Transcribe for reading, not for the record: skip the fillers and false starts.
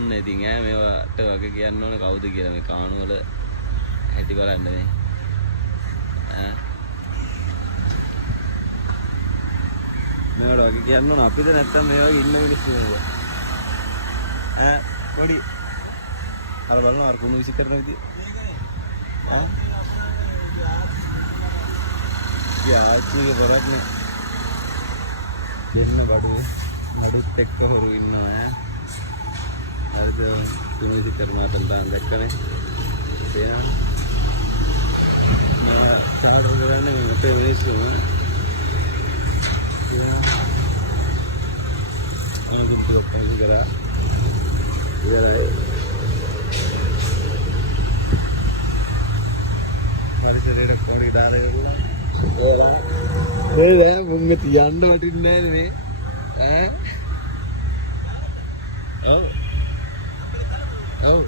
ඔන්න ඉතින් ඈ මේවට වගේ කියන්න ඕන කවුද කියලා මේ කාණු වල හැටි බලන්න මේ ඈ මේවට වගේ කියන්න ඕන අපිද නැත්තම් මේ වගේ ඉන්න මිනිස්සු නේද ඈ පොඩි අර බලන්න අර කුණු විසි කරන විදිය ඈ යාචිගේ බරක්නේ දෙන්න බඩුත් එක්ක හොරු ඉන්නවා ඈ හරිද කුණු විසි කරනවට දාන්න දැක්කනේ තේරෙනවද මම සාඩු කරන්නේ මේ අපේ මිනිස්සු අනතුරු ටිකක් පහසු කරා ඉවරයි පරිසරයට කොඩි දාලා ඉවරලා ඒ මුංග තියන්න වටින්නේ නැහැ මේ ඈ ඔව්